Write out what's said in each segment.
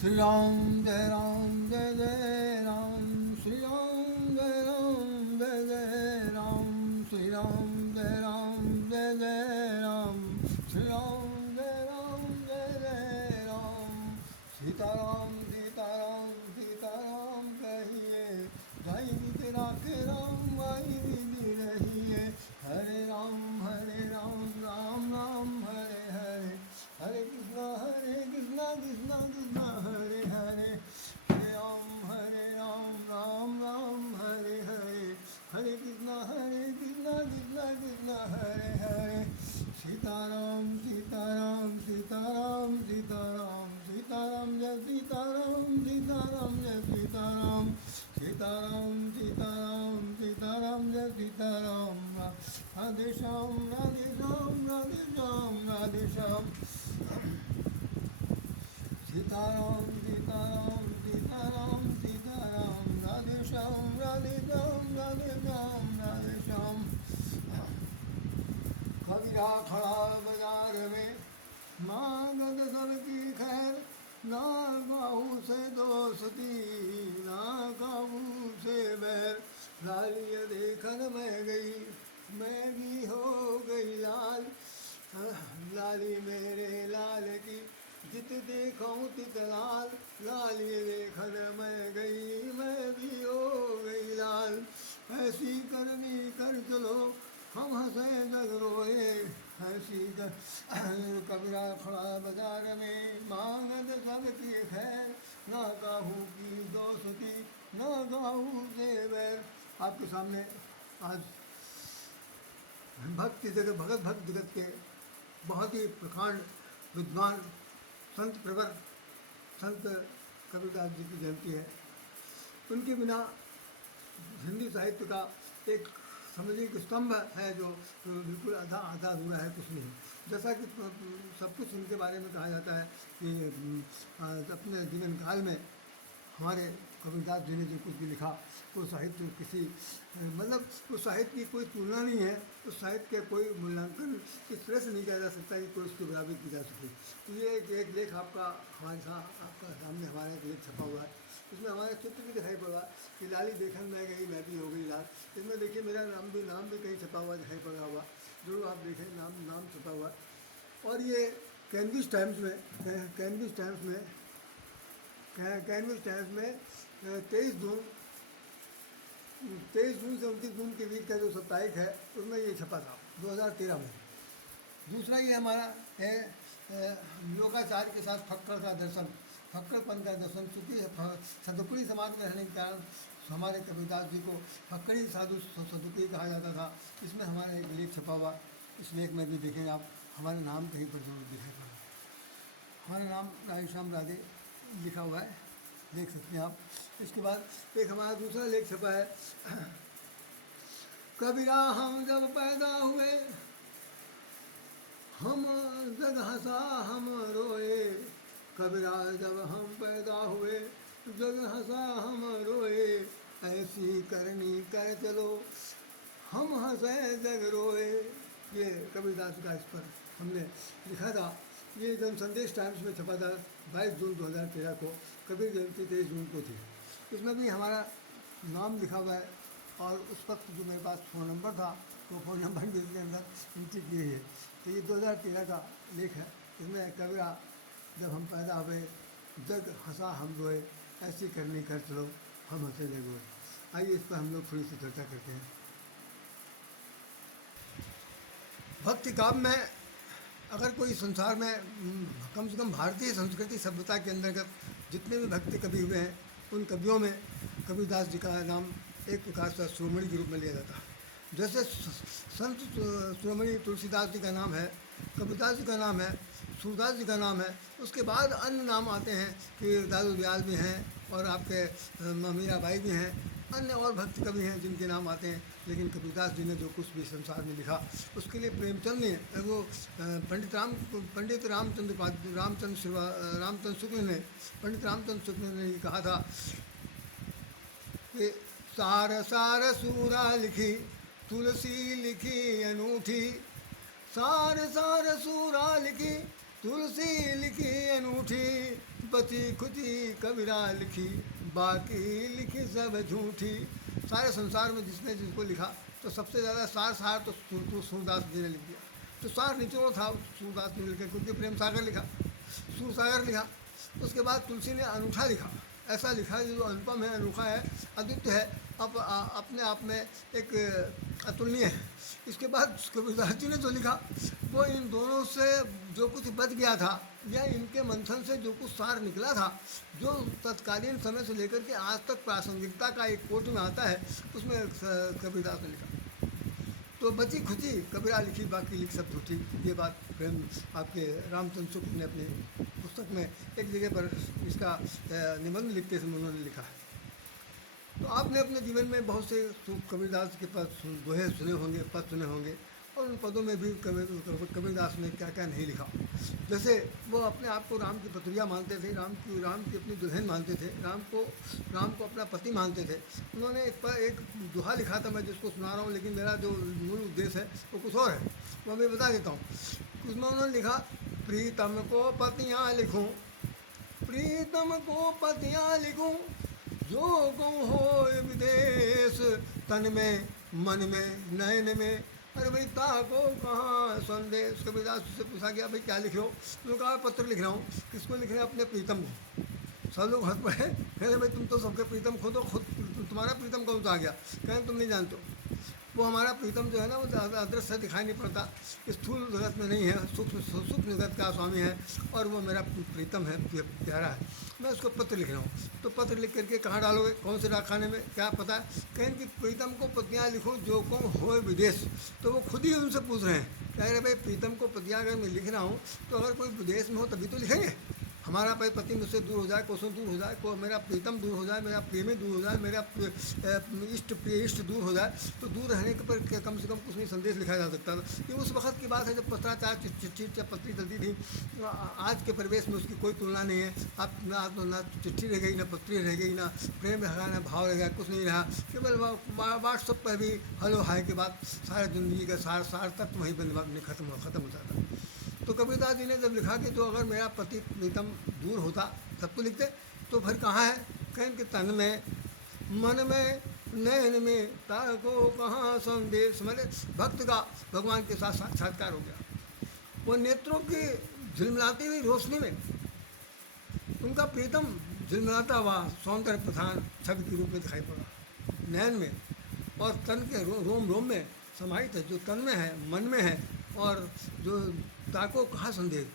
श्री राम जय जय राम, श्री राम जय जय राम, श्री राम जय जय राम, श्री राम जय जय राम। सीताराम सीताराम सीताराम कहिए, जाई बीते राखे राम आई बीती रहिए। हरे राम राम राम हरे हरे, हरे कृष्णा कृष्णा कृष्णा हरे हरे। हरे राम राम राम हरे हरे, हरे कृष्णा कृष्णा कृष्णा हरे हरे। सीताराम सीताराम सीताराम सीताराम सीताराम जय सीताराम सीताराम जय सीताराम, सीताराम सीताराम सीताराम जय सीताराम। राधे श्याम राधे श्याम राधे श्याम राधे श्याम। सीताराम सीताराम सीताराम सीताराम, राधे श्याम राधे श्याम राधे श्याम राधे श्याम। कबीरा खड़ा बाजार में, मांगत सबकी खैर, ना काहू से दोस्ती ना काहू से बैर। लालिया देखन मैं गई, मैं भी हो गई लाल, लाली मेरे लाल की जित देखूं तित लाल। लालिए देखन मैं गई, मैं भी हो गई लाल। ऐसी करनी कर चलो हम हंसे जग रोए, ऐसी कबीरा खड़ा बाजार में, मांगत सबकी खैर, ना काहू की दोस्ती ना काहू से बैर। आपके सामने आज भक्ति जगत भगत जगत के बहुत ही प्रकांड विद्वान संत प्रवर संत कबीरदास जी की जयंती है। उनके बिना हिंदी साहित्य का एक समझिए कि स्तंभ है जो बिल्कुल आधा अधूरा है, कुछ नहीं। जैसा कि सब कुछ उनके बारे में कहा जाता है कि अपने जीवन काल में हमारे कबीरदास जी ने जो कुछ भी लिखा वो साहित्य किसी मतलब उस साहित्य की कोई तुलना नहीं है, उस साहित्य का कोई मूल्यांकन इस तरह से नहीं किया जा सकता कि कोई उसकी बराबरी की जा सके। तो ये एक लेख आपका आपका सामने हमारे लेख छपा हुआ है। इसमें हमारे चित्र भी दिखाई पड़ा कि लाली देखन मैं गई मैं भी हो गई लाल। इसमें देखिए मेरा नाम भी कहीं छपा हुआ दिखाई पड़ा हुआ, जरूर आप देखें नाम छपा हुआ। और ये कैनविस टाइम्स में 23 जून से 29 जून के बीच का जो साप्ताहिक है उसमें ये छपा था 2013 में। दूसरा ये हमारा है योगाचार्य के साथ फक्कड़ का दर्शन, फक्कड़पन का दर्शन। चूँकि सदुपरी समाज में रहने के कारण हमारे कबीरदास जी को फक्कड़ी साधु सदुपरी कहा जाता था। इसमें हमारा एक लेख छपा हुआ, इस लेख में भी देखेंगे आप हमारे नाम कहीं पर जरूर दिखाई पड़ा, हमारा नाम राधे श्याम राधे लिखा हुआ है, देख सकते हैं आप। इसके बाद एक हमारा दूसरा लेख छपा है, कबीरा हम जब पैदा हुए हम जग हंसा हम रोए। कबीरा जब हम पैदा हुए जग हंसा हम रोए, ऐसी करनी कर चलो हम हंसे जग रोए। ये कबीरदास का इस पर हमने लिखा था। ये जन संदेश टाइम्स में छपा था 22 जून 2013 को, कबीर जयंती 23 जून को थी। इसमें भी हमारा नाम लिखा हुआ है और उस वक्त जो मेरे पास फ़ोन नंबर था वो फ़ोन नंबर भी इसके अंदर एंट्री की है। तो ये 2013 का लेख है। इसमें कबीरा जब हम पैदा हुए जग हंसा हम रोए, ऐसी करनी कर चलो हम हंसे ले रोए। आइए इस पर हम लोग थोड़ी सी चर्चा करते हैं। भक्ति काव्य में अगर कोई संसार में कम से कम भारतीय संस्कृति सभ्यता के अंतर्गत जितने भी भक्ति कवि हुए हैं उन कवियों में कबीरदास जी का नाम एक प्रकार से शिरोमणि के रूप में लिया जाता है। जैसे संत शिरोमणि तुलसीदास जी का नाम है, कबीरदास जी का नाम है, सूरदास जी का नाम है, उसके बाद अन्य नाम आते हैं कि दादू दयाल भी हैं और आपके मीराबाई भी हैं, अन्य और भक्त कवि हैं जिनके नाम आते हैं। लेकिन कबीरदास जी ने जो कुछ भी संसार में लिखा उसके लिए प्रेमचंद ने वो पंडित रामचंद्र शुक्ल ने ये कहा था कि सार सार सूरा लिखी तुलसी लिखी अनूठी, सार सार सूरा लिखी तुलसी लिखी अनूठी, बची खुची कबीरा लिखी, बाकी लिखी सब झूठी। सारे संसार में जिसने जिसको लिखा तो सबसे ज़्यादा सार तो सूरदास जी ने लिख दिया। तो सार निचोड़ था सूरदास ने लिखा, क्योंकि प्रेम सागर लिखा, सूर सागर लिखा। उसके बाद तुलसी ने अनूठा लिखा, ऐसा लिखा जो अनुपम है, अनोखा है, अद्वितीय है, अपने आप में एक अतुलनीय है। इसके बाद कबीरदास जी ने जो लिखा वो इन दोनों से जो कुछ बच गया था या इनके मंथन से जो कुछ सार निकला था, जो तत्कालीन समय से लेकर के आज तक प्रासंगिकता का एक कोट में आता है, उसमें कबीरदास ने लिखा। तो बची खुची कबीरा लिखी, बाकी लिख सब झूठी। ये बात प्रेम आपके रामचंद्र शुक्ल ने अपनी पुस्तक में एक जगह पर इसका निबंध लिखते समय उन्होंने लिखा है। तो आपने अपने जीवन में बहुत से कबीरदास के पद दोहे सुने होंगे, पद सुने होंगे, और उन पदों में भी कबीरदास ने क्या क्या नहीं लिखा। जैसे वो अपने आप को राम की पत्रिया मानते थे, राम की अपनी दुल्हन मानते थे, राम को अपना पति मानते थे। उन्होंने एक दोहा लिखा था, मैं जिसको सुना रहा हूँ, लेकिन मेरा जो मूल उद्देश्य है वो कुछ और है, वो मैं बता देता हूँ। उसमें उन्होंने लिखा, प्रीतम को पतियाँ लिखूँ, प्रीतम को पतियाँ लिखूँ, जो कहूँ हो विदेश, तन में मन में नयन में, अरे भाई ताको कहाँ संदेश। कबीरदास से पूछा गया, भाई क्या लिख रहे हो? उन्होंने कहा, पत्र लिख रहा हूँ। किसको लिख रहे हैं? अपने प्रीतम को। सब लोग हंस पड़े, कह रहे भाई तुम तो सबके प्रीतम खुद हो, खुद तुम्हारा प्रीतम कौन सा आ गया? कहें तुम नहीं जानते हो, वो हमारा प्रीतम जो है ना, वो अदृश्य दिखाई नहीं पड़ता, स्थूल जगत में नहीं है, सूक्ष्म जगत का स्वामी है, और वो मेरा प्रीतम है, प्यारा है। मैं उसको पत्र लिख रहा हूँ। तो पत्र लिख करके कहाँ डालोगे? कौन से डाकखाने में? क्या पता है? कहें कि प्रीतम को पतियाँ लिखो, जो कहूँ हो विदेश। तो वो खुद ही उनसे पूछ रहे हैं, कह रहे भाई प्रीतम को पतियाँ अगर मैं लिख रहा हूँ तो अगर कोई विदेश में हो तभी तो लिखेंगे। हमारा भाई पति मुझसे दूर हो जाए, कोसों दूर हो जाए, को मेरा प्रीतम दूर हो जाए, मेरा प्रेमी दूर हो जाए, मेरा इष्ट दूर हो जाए, तो दूर रहने के पर कम से कम कुछ नहीं संदेश लिखा जा सकता था। ये उस वक्त की बात है जब पत्राचार चिट्ठी या पत्री चलती थी। आज के परिवेश में उसकी कोई तुलना नहीं है। आप ना चिट्ठी रह गई, ना पत्री रह गई, ना प्रेम रहा, ना भाव रह गया, कुछ नहीं रहा। केवल व्हाट्सअप पर भी हेलो हाय के बाद सारे जिंदगी का सार तत्व वहीं पर खत्म हो जाता। तो कबीरदास जी ने जब लिखा कि तो अगर मेरा पति प्रीतम दूर होता तब तो लिखते, तो फिर कहाँ है? कहें कि तन में मन में नयन में, ताको कहाँ संदेश। मैंने भक्त का भगवान के साथ साक्षात्कार हो गया। वो नेत्रों की झिलमिलाती हुई रोशनी में उनका प्रीतम झिलमिलाता हुआ सौंदर्य प्रधान छवि के रूप में दिखाई पड़ा नयन में, और तन के रोम रोम में समाहित है, जो तन में है, मन में है, और जो ताको कहा संदेश।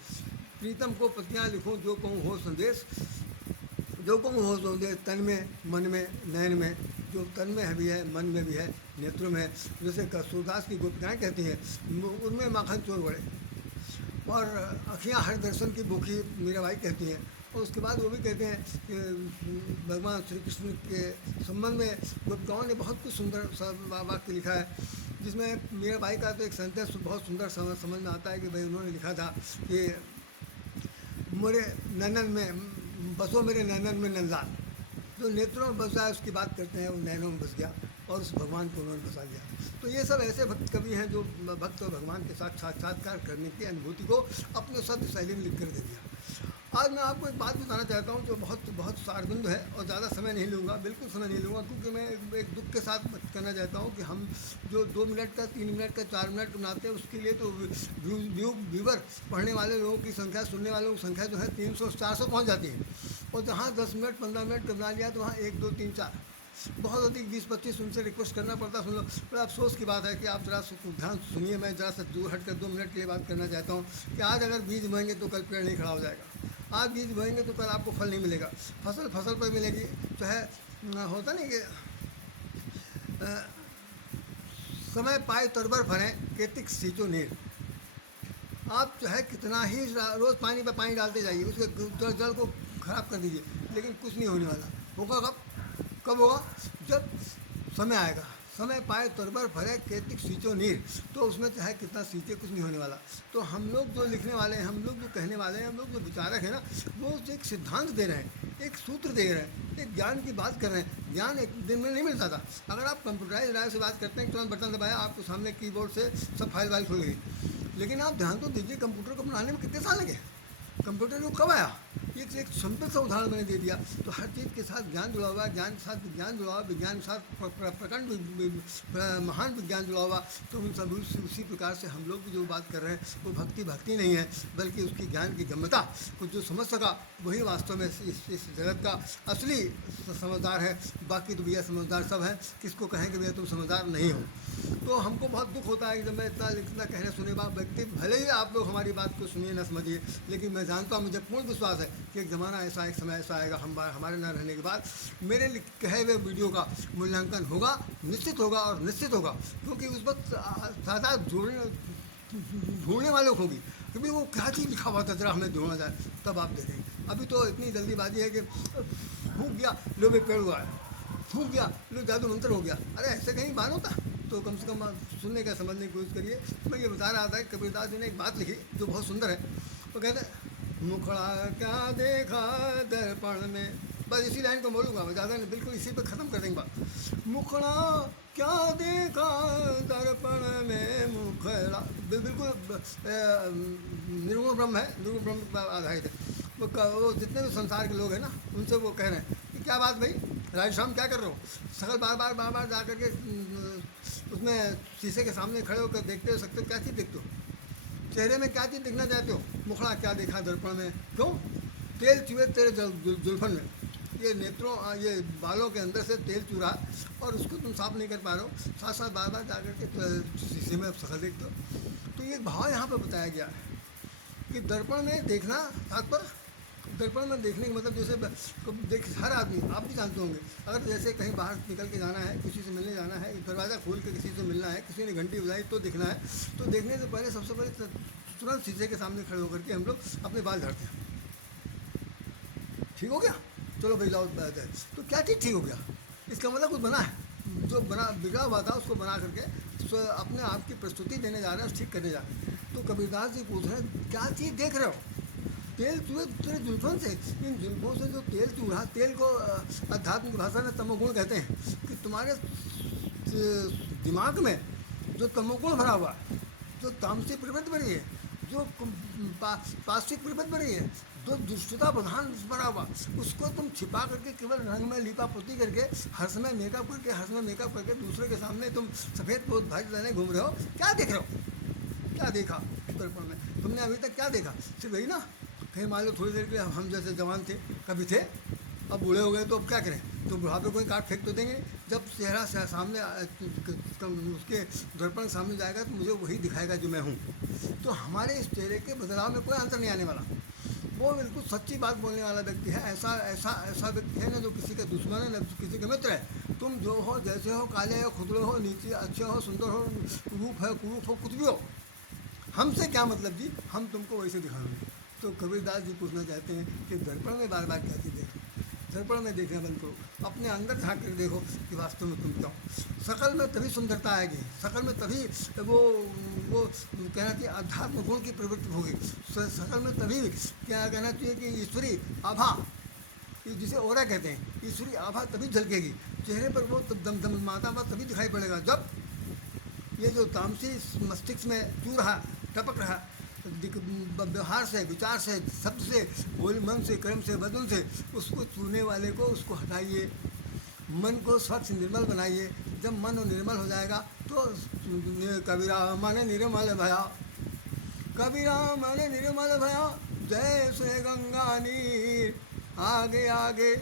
प्रीतम को पतियाँ लिखूँ, जो कहूँ हो संदेश, जो कहूँ हो संदेश, तन में मन में नयन में, जो तन में है भी है, मन में भी है, नेत्रों में है। जैसे सूरदास की गोपिकाएँ कहती हैं, उनमें माखन चोर बड़े, और अखियाँ हर दर्शन की भूखी मीराबाई कहती हैं। और उसके बाद वो भी कहते हैं कि भगवान श्री कृष्ण के संबंध में गोपिकाओं ने बहुत कुछ सुंदर वाक्य लिखा है, जिसमें मीराबाई का तो एक सेंटेंस बहुत सुंदर समझ में आता है कि भाई उन्होंने लिखा था कि मेरे नैनन में बसो, मेरे नैनन में नंदलाल। जो नेत्रों में बसा है उसकी बात करते हैं, वो नैनों में बस गया और उस भगवान को उन्होंने बसा दिया। तो ये सब ऐसे भक्त कवि हैं जो भक्त और भगवान के साथ साक्षात्कार करने की अनुभूति को अपने शब्द शैली में लिख कर दे दिया। आज मैं आपको एक बात बताना चाहता हूँ जो बहुत सारबिंद है, और ज़्यादा समय नहीं लूँगा, बिल्कुल समय नहीं लूँगा, क्योंकि मैं एक दुख के साथ कहना चाहता हूँ कि हम जो 2 मिनट का, 3 मिनट का, 4 मिनट बनाते हैं, उसके लिए तो व्यूवर पढ़ने वाले लोगों की संख्या, सुनने वालों की संख्या जो है 300-400 पहुँच जाती है। और जहाँ 10 मिनट 15 मिनट का बना लिया तो वहाँ 1 2 3 4 बहुत अधिक 20-25 उनसे रिक्वेस्ट करना पड़ता। सुन लो, बड़ा अफसोस की बात है कि आप जरा ध्यान सुनिए। मैं जरा सा दूर हट कर 2 मिनट के लिए बात करना चाहता हूँ कि आज अगर बीज बोएंगे तो कल पेड़ नहीं खड़ा हो जाएगा, आज बीज बोएंगे तो कल आपको फल नहीं मिलेगा। फसल पर मिलेगी, चाहे होता नहीं कि समय पाए तरबर भरें केतिक सींचो नीर। आप चाहे कितना ही रोज़ पानी पर पानी डालते जाइए, उसके जल को खराब कर दीजिए, लेकिन कुछ नहीं होने वाला। होगा कब होगा? जब समय आएगा। समय पाए तरबर भरे केतिक सींचो नीर, तो उसमें चाहे कितना सींचे कुछ नहीं होने वाला। तो हम लोग जो लिखने वाले हैं, हम लोग जो कहने वाले हैं, हम लोग जो विचारक हैं ना, वो एक सिद्धांत दे रहे हैं, एक सूत्र दे रहे हैं, एक ज्ञान की बात कर रहे हैं। ज्ञान एक दिन में नहीं मिलता था। अगर आप कंप्यूटराइज राय से बात करते हैं, तुरंत बटन दबाया, आपको सामने कीबोर्ड से सब फाइल खुल गई। लेकिन आप ध्यान तो दीजिए, कंप्यूटर को बनाने में कितने साल लगे? कंप्यूटर युग कब आया? एक सिंपल सा उदाहरण मैंने दे दिया। तो हर चीज़ के साथ ज्ञान जुड़ा हुआ है, ज्ञान के साथ विज्ञान जुड़ा हुआ, विज्ञान के साथ प्रकांड महान विज्ञान जुड़ा हुआ। तो उन सब उसी प्रकार से हम लोग भी जो बात कर रहे हैं वो भक्ति नहीं है, बल्कि उसकी ज्ञान की गम्यता को जो समझ सका वही वास्तव में इस जगत का असली समझदार है। बाकी तो भैया समझदार सब हैं, किसको कहें कि भैया तुम समझदार नहीं हो। तो हमको बहुत दुख होता है कि जब मैं इतना कहने सुने व्यक्ति, भले ही आप लोग हमारी बात को सुनिए न समझिए, लेकिन मैं जानता हूँ, मुझे पूर्ण विश्वास है कि एक ज़माना ऐसा, एक समय ऐसा आएगा हमारे न रहने के बाद मेरे कहे हुए वीडियो का मूल्यांकन होगा, निश्चित होगा और निश्चित होगा। क्योंकि उस वक्त ज़्यादा ढूंढने वालों को होगी कि भाई वो क्या चीज़ लिखा हुआ था, जरा हमें ढूंढना जाए, तब आप देखेंगे। अभी तो इतनी जल्दीबाजी है कि फूक गया लो भाई पेड़ हुआ है, फूक गया लो जादू मंत्र हो गया। अरे ऐसे कहीं बात होता? तो कम से कम सुनने का समझने की कोशिश करिए। मैं ये बता रहा था कि कबीरदास जी ने एक बात लिखी जो बहुत सुंदर है। वो कहते हैं मुखड़ा क्या देखा दर्पण में, बस इसी लाइन को बोलूँगा मैं, ज़्यादा नहीं, बिल्कुल इसी पे ख़त्म कर देंगे बात। मुखड़ा क्या देखा दर्पण में मुखड़ा, बिल्कुल निर्गुण ब्रह्म है, निर्गुण ब्रह्म पर आधारित है। वो जितने भी संसार के लोग हैं ना, उनसे वो कह रहे हैं कि क्या बात भाई राज शाम क्या कर रहे हो? सकल बार बार जा करके उसमें शीशे के सामने खड़े होकर देखते हो सकते हो, क्या चीज़ देखते हो? चेहरे में क्या चीज़ दिखना चाहते हो? मुखड़ा क्या देखा दर्पण में, क्यों? तेल चूहे तेरे जुल्फन में, ये नेत्रों ये बालों के अंदर से तेल चूरा और उसको तुम साफ नहीं कर पा रहे हो, साथ साथ बार बार जा करके शीशे में शकल देखते हो। तो ये भाव यहाँ पर बताया गया है कि दर्पण में देखना, तात्पर्य दर्पण में देखने का मतलब जैसे देख हर आदमी, आप भी जानते होंगे, अगर जैसे कहीं बाहर निकल के जाना है, किसी से मिलने जाना है, दरवाज़ा खोल के किसी से मिलना है, किसी ने घंटी बजाई तो दिखना है, तो देखने से पहले सबसे पहले तुरंत शीशे के सामने खड़े होकर के हम लोग अपने बाल झाड़ते हैं। ठीक हो गया? चलो भाई लाओ बात है। तो क्या चीज़ ठीक हो गया? इसका मतलब कुछ बना है, जो बिगड़ा हुआ था उसको बना करके अपने आप की प्रस्तुति देने जा रहे हैं, ठीक करने जा रहे हैं। तो कबीरदास जी पूछ रहे हैं क्या चीज़ देख रहे हो? तेल चूहे तेरे जुल्फों से, इन जुल्फों से जो तेल चूड़ा, तेल को अध्यात्म की भाषा में तमोगुण कहते हैं, कि तुम्हारे दिमाग में जो तमोगुण भरा हुआ है, जो तामसिक प्रवृत्ति बनी है, जो पास्विक प्रवृत्ति बनी है, जो दुष्टता प्रधान बना हुआ, उसको तुम छिपा करके केवल रंग में लिपा पोती करके हर समय मेकअप करके दूसरे के सामने तुम सफ़ेद पोत भाई रहने घूम रहे हो। क्या देख रहे हो? क्या देखा दर्पण में? तुमने अभी तक क्या देखा? सिर्फ वही ना, कहीं मान लो थोड़ी देर के लिए हम जैसे जवान थे, कभी थे, अब बूढ़े हो गए, तो अब क्या करें? तो बुढ़ापे कोई काट फेंक तो देंगे। जब चेहरा सामने उसके दर्पण के सामने जाएगा तो मुझे वही दिखाएगा जो मैं हूँ। तो हमारे इस चेहरे के बदलाव में कोई अंतर नहीं आने वाला। वो बिल्कुल सच्ची बात बोलने वाला व्यक्ति है। ऐसा व्यक्ति है ना जो किसी का दुश्मन है, न किसी का मित्र है। तुम जो हो, जैसे हो, काले हो, खुदरे हो, नीचे अच्छे हो, सुंदर हो, रूप है, कुरूप हो, कुछ भी हो, हमसे क्या मतलब जी, हम तुमको वैसे दिखाएंगे। तो कबीरदास जी पूछना चाहते हैं कि दर्पण में बार बार क्या चीज़ देखो? दर्पण में देखना बंद करो, अपने अंदर झाँक कर देखो कि वास्तव में तुम क्या हो। शकल में तभी सुंदरता आएगी, शकल में तभी वो कहना चाहिए अध्यात्म गुण की प्रवृत्ति होगी। शकल में तभी क्या कहना चाहिए कि ईश्वरी आभा, जिसे ओरा कहते हैं, ईश्वरी आभा तभी झलकेगी चेहरे पर, वो दमदमाता हुआ तभी दिखाई पड़ेगा जब ये जो तामसी मस्तिष्क में चू रहा, टपक रहा, व्यवहार से, विचार से, शब्द से, बोल, मन से, कर्म से, वचन से, उसको छूने वाले को उसको हटाइए, मन को स्वच्छ निर्मल बनाइए। जब मन निर्मल हो जाएगा तो कबीरा माने निर्मल भया, कबीरा माने निर्मल भया, जैसे गंगा नीर, आगे आगे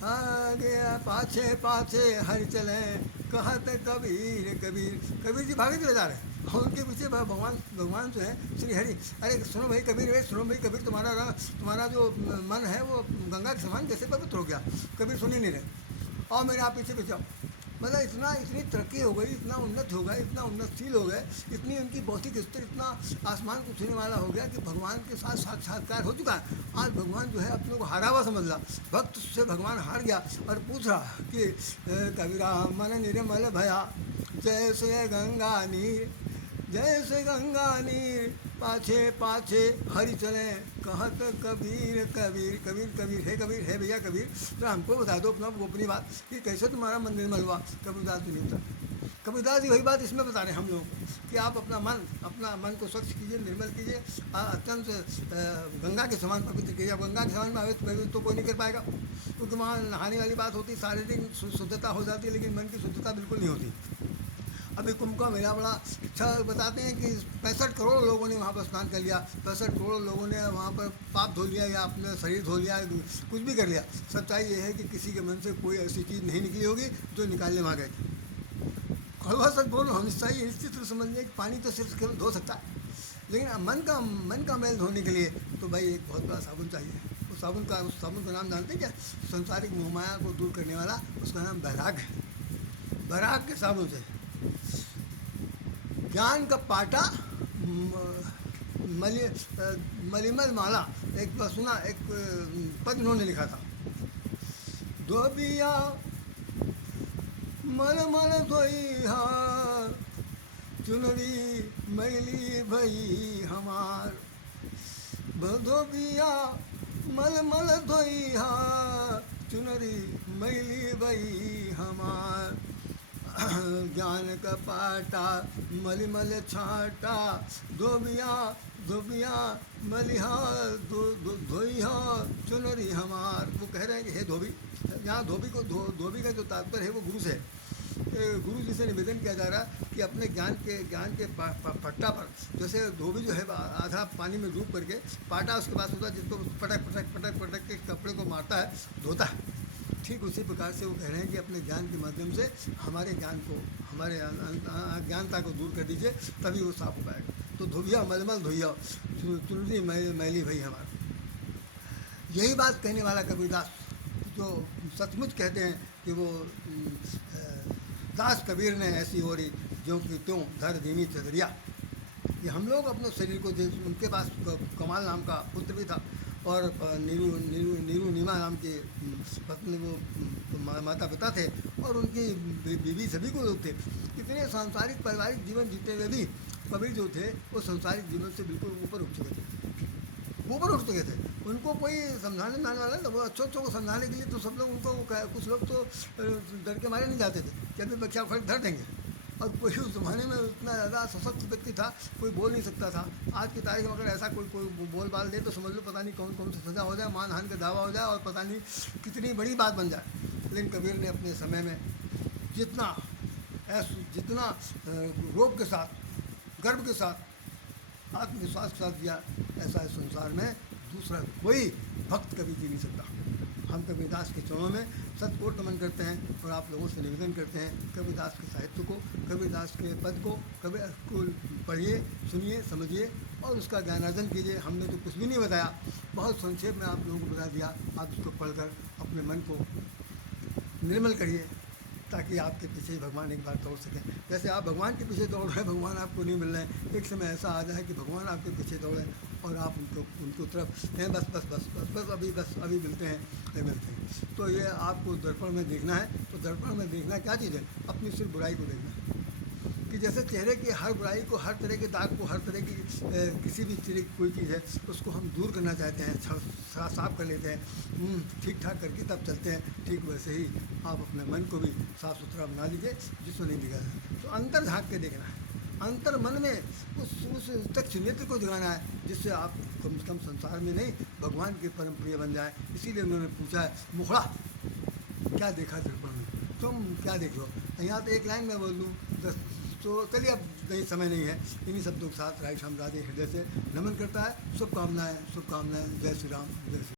आगे पाछे पाछे हर चले, कहत कबीर कबीर। कबीर जी भागे चले जा रहे हैं और उनके पीछे भगवान जो है श्री हरि। अरे सुनो भाई कबीर, सुनो भाई कबीर, तुम्हारा जो मन है वो गंगा के समान कैसे पवित्र हो गया? कबीर सुन ही नहीं रहे, और मेरे आप पीछे पीछे। मतलब इतनी तरक्की हो गई, इतना उन्नत हो गए, इतना उन्नतशील हो गए, इतनी उनकी भौतिक स्तर इतना आसमान को छूने वाला हो गया कि भगवान के साथ साक्षात्कार हो चुका है। आज भगवान जो है अपने को हारा हुआ समझ रहा, भक्त से भगवान हार गया और पूछ रहा कि कबीरा मन निर्मल भया, जैसे गंगा नीर, जैसे गंगा नीर, पाछे पाछे हरि चले, कहत कबीर कबीर कबीर कबीर। हे कबीर, हे भैया कबीर, तो हमको बता दो अपनी बात कि कैसे तुम्हारा मन निर्मल हुआ? कबीरदास जी नहीं था। कबीरदास जी वही बात इसमें बता रहे हैं हम लोगों को कि आप अपना मन को स्वच्छ कीजिए, निर्मल कीजिए, अत्यंत गंगा के समान पवित्र कीजिए। अब गंगा के समान पवित्र तो कोई नहीं कर पाएगा, क्योंकि वहाँ नहाने वाली बात होती, शारीरिक शुद्धता हो जाती है, लेकिन मन की शुद्धता बिल्कुल नहीं होती। अभी कुंभ का मेला बड़ा अच्छा बताते हैं कि 65 करोड़ लोगों ने वहाँ पर स्नान कर लिया, 65 करोड़ लोगों ने वहाँ पर पाप धो लिया या अपने शरीर धो लिया, कुछ भी कर लिया। सच्चाई ये है कि किसी के मन से कोई ऐसी चीज़ नहीं निकली होगी जो निकालने वहाँ गए थे। कड़वा सच बोलो, हम चाहिए निश्चित रूप समझ लें कि पानी तो सिर्फ केवल धो सकता है, लेकिन मन का मैल धोने के लिए तो भाई एक बहुत बड़ा साबुन चाहिए। उस साबुन का नाम जानते हैं क्या? संसारिक मोहमाया को दूर करने वाला, उसका नाम बैराग है। बैराग के साबुन से ज्ञान का पाटा मलिमल माला, एक बार सुना, एक पद उन्होंने लिखा था, धोबिया मल मल धोइहा चुनरी मैली भई हमार, धोबिया मल मल धोइहा चुनरी मैली भई हमार, ज्ञान का पाटा मलिमल छाटा, धोबिया धोबिया मलिहा धोइहा चुनरी हमार। वो कह रहे हैं कि हे धोबी, यहाँ धोबी का जो तात्पर्य है वो गुरु से, गुरु जी से निवेदन किया जा रहा है कि अपने ज्ञान के पट्टा पर, जैसे धोबी जो है आधा पानी में डूब करके पाटा उसके पास होता है जिसको पटक के कपड़े को मारता है, धोता है, ठीक उसी प्रकार से वो कह रहे हैं कि अपने ज्ञान के माध्यम से हमारे ज्ञान को, हमारे अज्ञानता को दूर कर दीजिए, तभी वो साफ हो पाएगा। तो धोबिया मलमल धोइया चुनरी मैली भई हमार, यही बात कहने वाला कबीरदास, जो सचमुच कहते हैं कि वो दास कबीर ने ऐसी हो रही जो कि त्यों धर दीनी चदरिया। कि हम लोग अपने शरीर को, उनके पास कमाल नाम का पुत्र भी था और नीरू नीमा नाम के पत्नी, वो माता पिता थे और उनकी बीवी, सभी को लोग थे। इतने सांसारिक पारिवारिक जीवन जीते हुए भी कबीर जो थे वो सांसारिक जीवन से बिल्कुल ऊपर उठ चुके थे। उनको कोई समझाने में आने वाला था, वो अच्छों को समझाने के लिए तो सब लोग उनको, कुछ लोग तो डर के मारे नहीं जाते थे कि अभी बच्चा उखड़ धर देंगे। और कोई उस ज़माने में इतना ज़्यादा सशक्त व्यक्ति था, कोई बोल नहीं सकता था। आज की तारीख में अगर ऐसा कोई बोल बाल दे तो समझ लो पता नहीं कौन कौन सी सज़ा हो जाए, मानहानि का दावा हो जाए और पता नहीं कितनी बड़ी बात बन जाए। लेकिन कबीर ने अपने समय में जितना रोब के साथ, गर्व के साथ, आत्मविश्वास के साथ दिया, ऐसा इस संसार में दूसरा कोई भक्त कभी जी नहीं सकता। हम कबीरदास के चरणों में सतकोट नमन करते हैं और आप लोगों से निवेदन करते हैं कबीरदास के साहित्य को, कबीरदास के पद को कबीर को पढ़िए, सुनिए, समझिए और उसका ज्ञानार्जन कीजिए। हमने तो कुछ भी नहीं बताया, बहुत संक्षेप में आप लोगों को बता दिया। आप इसको पढ़कर अपने मन को निर्मल करिए ताकि आपके पीछे भगवान एक बार दौड़ सकें। जैसे आप भगवान के पीछे दौड़ रहे हैं, भगवान आपको नहीं मिल रहे हैं, एक समय ऐसा आ जाए कि भगवान आपके पीछे दौड़े और आप उनको तरफ कहें बस अभी मिलते हैं। तो ये आपको दर्पण में देखना है। तो दर्पण में देखना क्या चीज़ है? अपनी सिर्फ बुराई को देखना है कि जैसे चेहरे की हर बुराई को, हर तरह के दाग को, हर तरह की किसी भी तरह की कोई चीज़ है उसको हम दूर करना चाहते हैं, साफ कर लेते हैं, ठीक ठाक करके तब चलते हैं। ठीक वैसे ही आप अपने मन को भी साफ़ सुथरा बना लीजिए जिसमें नहीं दिखा जाए। तो अंतर झाँक के देखना है, अंतर मन में उस तक नेत्र को जगाना है जिससे आप कम से कम संसार में नहीं भगवान के परम प्रिय बन जाए। इसीलिए उन्होंने पूछा है, मुखड़ा क्या देखा दर्पण में, तुम क्या देख लो। यहाँ तो एक लाइन में बोल दूँ 10, तो चलिए अब नहीं, समय नहीं है। इन्हीं शब्दों के साथ राय श्याम राधे हृदय से नमन करता है। शुभकामनाएं, जय श्री राम, जय श्री